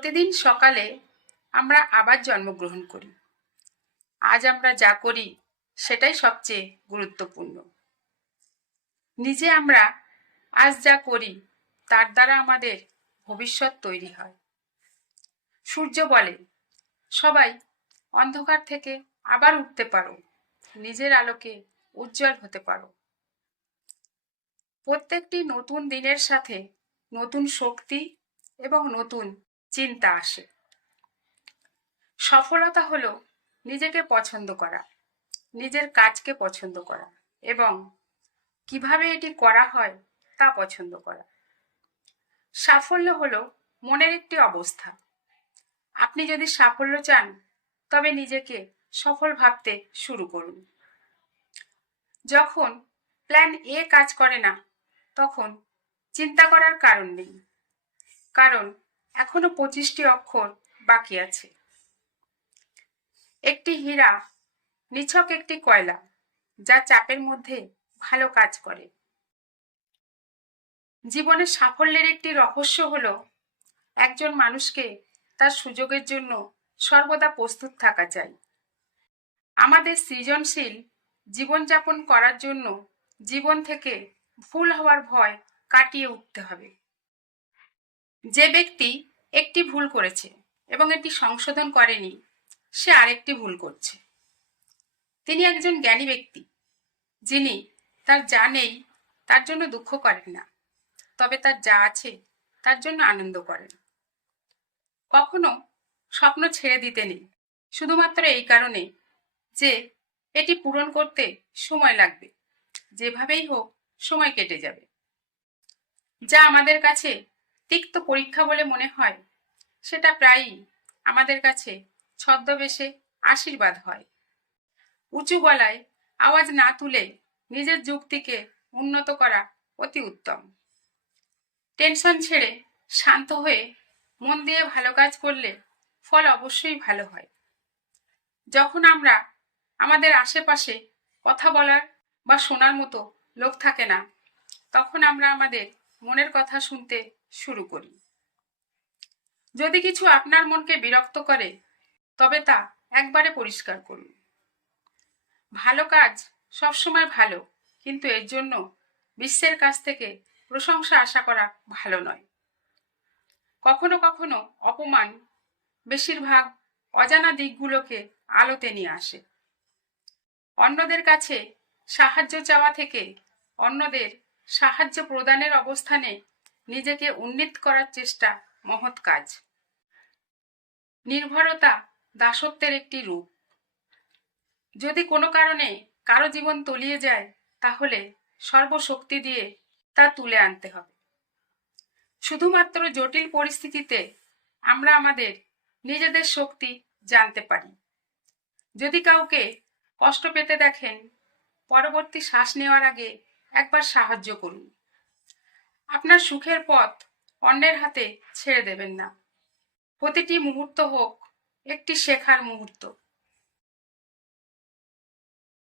প্রতিদিন সকালে আমরা আবার জন্মগ্রহণ করি। আজ আমরা যা করি সেটাই সবচেয়ে গুরুত্বপূর্ণ। নিজে আমরা আজ যা করি তার দ্বারা আমাদের ভবিষ্যৎ তৈরি হয়। সূর্য বলে, সবাই অন্ধকার থেকে আবার উঠতে পারো, নিজের আলোকে উজ্জ্বল হতে পারো। প্রত্যেকটি নতুন দিনের সাথে নতুন শক্তি এবং নতুন চিন্তা আসে। সফলতা হলো নিজেকে পছন্দ করা, নিজের কাজকে পছন্দ করা এবং কিভাবে এটি করা হয় তা পছন্দ করা। সাফল্য হলো মনের একটি অবস্থা। আপনি যদি সাফল্য চান তবে নিজেকে সফল ভাবতে শুরু করুন। যখন প্ল্যান এ কাজ করে না তখন চিন্তা করার কারণ নেই, কারণ এখনো 25টি অক্ষর বাকি আছে। একটি হীরা নিছক একটি কয়লা যা চাপের মধ্যে ভালো কাজ করে। জীবনের সাফল্যের একটি রহস্য হলো একজন মানুষকে তার সুযোগের জন্য সর্বদা প্রস্তুত থাকা চাই। আমাদের সৃজনশীল জীবনযাপন করার জন্য জীবন থেকে ভুল হওয়ার ভয় কাটিয়ে উঠতে হবে। যে ব্যক্তি একটি ভুল করেছে এবং এটি সংশোধন করেনি, সে আরেকটি ভুল করছে। তিনি একজন জ্ঞানী ব্যক্তি, যিনি তার যা নেই তার জন্য দুঃখ করেন না, তবে তার যা আছে তার জন্য আনন্দ করেন। কখনো স্বপ্ন ছেড়ে দিতে নেই, শুধুমাত্র এই কারণে যে এটি পূরণ করতে সময় লাগবে। যেভাবেই হোক সময় কেটে যাবে। যা আমাদের কাছে তিক্ত পরীক্ষা বলে মনে হয়, সেটা প্রায়ই আমাদের কাছে ছদ্মবেশে আশীর্বাদ হয়। উঁচু গলায় আওয়াজ না তুলে নিজের যুক্তিকে উন্নত করা অতি উত্তম। টেনশন ছেড়ে শান্ত হয়ে মন দিয়ে ভালো কাজ করলে ফল অবশ্যই ভালো হয়। যখন আমরা আমাদের আশেপাশে কথা বলার বা শোনার মতো লোক থাকে না, তখন আমরা আমাদের মনের কথা শুনতে শুরু করি। যদি কিছু আপনার মনকে বিরক্ত করে তবে তা একবারে পরিষ্কার করুন। ভালো কাজ সবসময় ভালো, কিন্তু এর জন্য বিশ্বের কাছ থেকে প্রশংসা আশা করা ভালো নয়। কখনো কখনো অপমান বেশিরভাগ অজানা দিকগুলোকে আলোতে নিয়ে আসে। অন্যদের কাছে সাহায্য চাওয়া থেকে অন্যদের সাহায্য প্রদানের অবস্থানে নিজেকে উন্নীত করার চেষ্টা মহৎ কাজ। নির্ভরতা দাসত্বের একটি রূপ। যদি কোনো কারণে কারো জীবন তলিয়ে যায়, তাহলে সর্বশক্তি দিয়ে তা তুলে আনতে হবে। শুধুমাত্র জটিল পরিস্থিতিতে আমরা আমাদের নিজেদের শক্তি জানতে পারি। যদি কাউকে কষ্ট পেতে দেখেন, পরবর্তী শ্বাস নেওয়ার আগে একবার সাহায্য করুন। আপনার সুখের পথ অন্যের হাতে ছেড়ে দেবেন না। প্রতিটি মুহূর্ত হোক একটি শেখার মুহূর্ত।